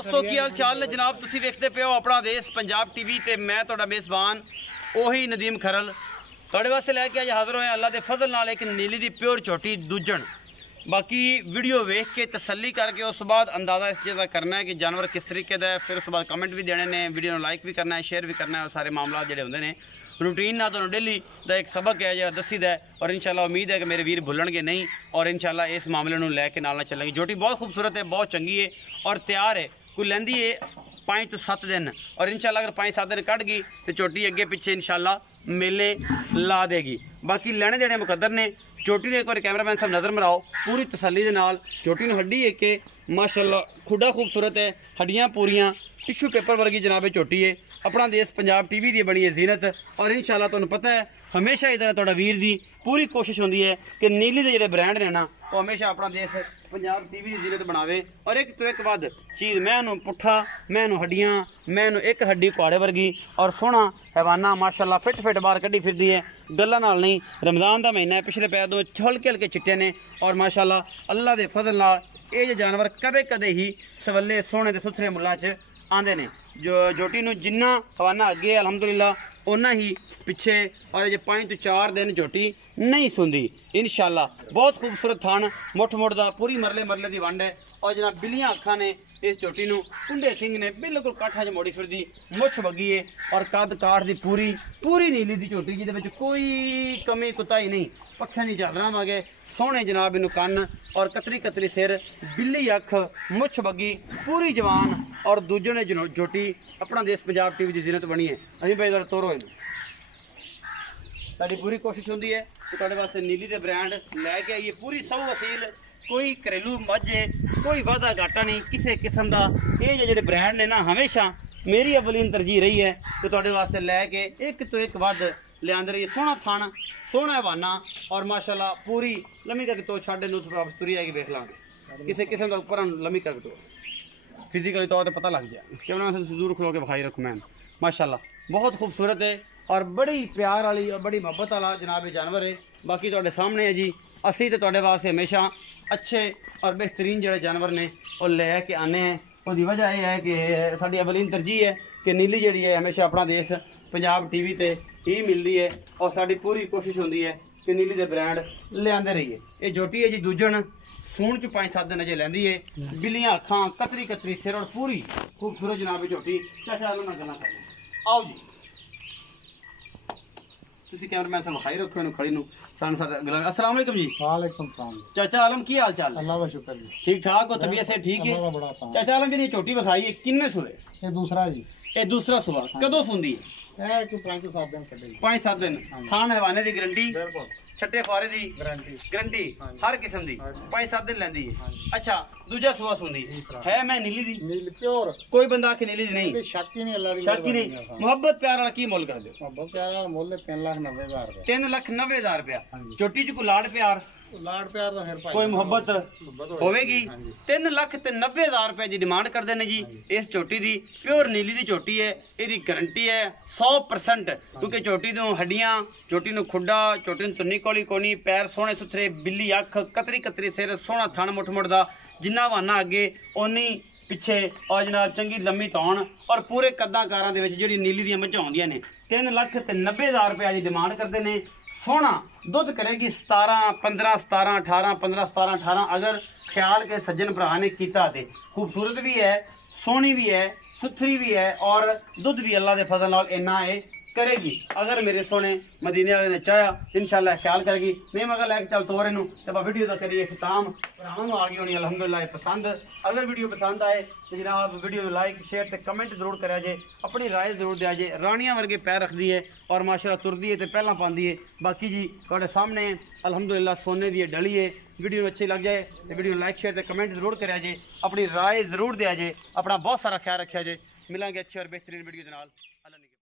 दोस्तों की हाल चाल ने जनाब तुसी वेखते पे हो अपना देश पंजाब टीवी ते मैं तुहाडा मेज़बान ओही नदीम खरल तुहाडे वास्ते लैके अज हाज़र होया अल्लाह दे फजल नाल एक नीली दी प्योर झोटी दूजन। बाकी वीडियो वेख के तसल्ली करके उस बाद अंदाज़ा इस चीज़ का करना है कि जानवर किस तरीके का है, फिर उस बाद कमेंट भी देने ने, वीडियो लाइक भी करना है, शेयर भी करना है और सारे मामला जोड़े होंगे ने रूटीन ना तो डेली का एक सबक है जो दसी है और इंशाल्लाह उम्मीद है कि मेरे वीर भुलणगे नहीं और इंशाल्लाह इस मामले में लैके नाल चलेंगे। झोटी बहुत खूबसूरत है, बहुत चंगी है और तैयार है, कोई लैंदी है 5 तो 7 दिन और इंशाल्लाह अगर 5-7 दिन कट गई तो झोटी अगे पिछे इंशाल्लाह मेले ला देगी। बाकी लेने देने मुकद्दर ने। झोटी ने एक बार कैमरामैन साहब नज़र मराओ पूरी तसल्ली दे नाल। झोटी ने हड्डी है कि माशाल्लाह खुडा खूबसूरत है, हड्डियां पूरियां टिशू पेपर वर्गी जनाबे झोटी है। अपना देश पंजाब टीवी दी बनी है जीनत और इंशाल्लाह तुहानू पता है हमेशा इधर तुहाडा वीर दी पूरी कोशिश होंदी है कि नीली दे जिहड़े ब्रांड ने ना वो हमेशा अपना देश पंजाब टीवी की जीनत बनावे और एक तो एक बाद चीज़ मैनू पुट्ठा मैनू हड्डियां मैनू एक हड्डी कुआड़े वर्गी और सोहना हैवाना माशाल्लाह फिट बाहर कड्डी फिरदी है। गल्लां नाल नहीं, रमज़ान का महीना है, पिछले पैर दो हल्के हल्के चिट्टे ने और माशाल्लाह अल्लाह के फजल नाल ये जानवर कदे कदे ही सवले सोहने ते सुथरे मुल्लां च आंदे ने। जो झोटी नूं जिन्ना हवाना अगे अलहमदुलिल्लाह उन्ना ही पिछे और ये 5 तो 4 दिन झोटी नहीं सुंदी इंशाल्लाह। बहुत खूबसूरत थान मुठ मुठ दा पूरी मरले मरले दी वंड है और जनाब बिलियां अखां ने इस झोटी नूं कुंडे सिंह ने बिल्कुल काठा च मोड़ी फिरदी मुछ वगी है और कद काठ दी पूरी नीली दी झोटी जिहदे विच कोई कमी कुताही नहीं। पक्खियां दी झालरां वागे सोहने जनाब इनू कन्न और कतरी सिर बिल्ली अख मुछ वगी पूरी जवान और दूजे ने झोटी अपना देश पंजाब टीवी की जीनत बनी है। अभी भाई इधर तोरो साड़ी पूरी कोशिश होंदी है कि तुहाडे वास्ते नीली दे ब्रांड लैके आइए पूरी सब वसील कोई घरेलू मझ है कोई वादा घाटा नहीं किसी किस्म का। ये जिहड़े ब्रांड ने ना हमेशा मेरी अवलीन तरजीह रही है कि तुहाडे वास्ते लैके एक तो एक वध लियांदे रही। सोहना थान सोहना हवाना और माशाल्लाह पूरी लम्मी करके तो छाड़े नूं वापस तुरी आएगी वेख लांगे किसी किस्म का उपर लम्मी करके तो फिजिकली तौर पर पता लग जाए। कैमरा से दूर खलो के विखाई रखो मैन माशाल्लाह बहुत खूबसूरत है और बड़ी प्यार वाली और बड़ी मोहब्बत वाला जनाब जानवर है। बाकी तुहाडे सामने है जी असी तो तुहाडे वास्ते हमेशा अच्छे और बेहतरीन जोड़े जानवर ने वो लैके आने हैं। उसकी वजह यह है कि साड़ी अवलीन तरजीह है कि नीली जी है हमेशा अपना देश पंजाब टीवी ते ही मिलती है और साड़ी पूरी कोशिश होंदी है कि नीली दे ब्रांड लियांदे रहिए। ये झोटी है जी दूजन सूण च 5-7 दिन अजे लैंदी है। बिल्लियां अखां कतरी सिर और पूरी खूबसूरत जनाब झोटी। चाचा मैं गल्लां करना आओ जी तुसी कैमरामैन से विखाई रखो इन्हू खड़ी नूं सन सर गल्लां। अस्सलाम वालेकुम जी। वालेकुम सलाम चाचा आलम की हाल चाल? अल्लाह का शुक्र जी ठीक ठाक हो, तबीयत से ठीक है? चाचा आलम जी झोटी विखाई है किन्ने सूए? ये दूसरा जी ये दूसरा सूआ कदों सूंदी? 5-7 दिन कटे 5-7 दिन। थान हवाने की गारंटी बिल्कुल छट्टे फारे दी गारंटी हर किस्म दी 5-7 दिन लैंदी है। अच्छा दूजा सुआ सुंदी है मैं नीली दी नीली प्योर कोई बंदा आके नीली दी नहीं शक ही नहीं अल्लाह दी शक ही नहीं। मोहब्बत प्यार वाला की मोल कर दो? मोहब्बत प्यार वाला मोल 3,90,000 रुपए 3,90,000 रुपया। चोटी च कोई लाड़ प्यार तो फिर कोई मोहब्बत होगी। 3,90,000 रुपए की डिमांड करते हैं जी इस चोटी की। प्योर नीली की चोटी है, यदी गारंटी है 100% क्योंकि चोटी तो हड्डियां चोटी नूं खुडा चोटी तुन्नी कोली कोनी पैर सोहने सुथरे बिल्ली अख कतरी सिर सोहना थन मुठ मुठ दा जिन्ना हवाना अगे ओनी पिछे और जनाब चंगी लम्मी तौण और पूरे कद्दां कारां दे विच जिहड़ी नीली दी मझां आउंदियां ने 3,90,000 रुपए की डिमांड करते हैं। सोहना दुध करेगी 17-15 17 18 15 17 18 अगर ख्याल के सज्जन भरा ने किया तो खूबसूरत भी है सोहनी भी है सुथरी भी है और दुध भी अल्लाह के फजल नाल इन्ना है करेगी। अगर मेरे सोने मदीने वाले ने चाहा इंशाल्लाह ख्याल करेगी। नहीं मगर लैके चल तोरे नूं ते वीडियो का करिए खिताम भरावां नूं आ गई होनी अलहमदुलिल्लाह पसंद। अगर वीडियो पसंद आए तो जनाब वीडियो को लाइक शेयर ते कमेंट जरूर करा जे, अपनी राय जरूर दिया जे। रानियां वर्गे पैर रखती है और माशाल्लाह तुरदी है तो पहला पाती है। बाकी जी तुहाडे सामने अलहमदुलिल्लाह सोने की डली है। वीडियो अच्छी लग जाए तो वीडियो लाइक शेयर ते कमेंट जरूर करा जे, अपनी राय जरूर दिया जे, अपना बहुत सारा ख्याल रखा जे। मिलेंगे अच्छे और बेहतरीन वीडियो के नाल।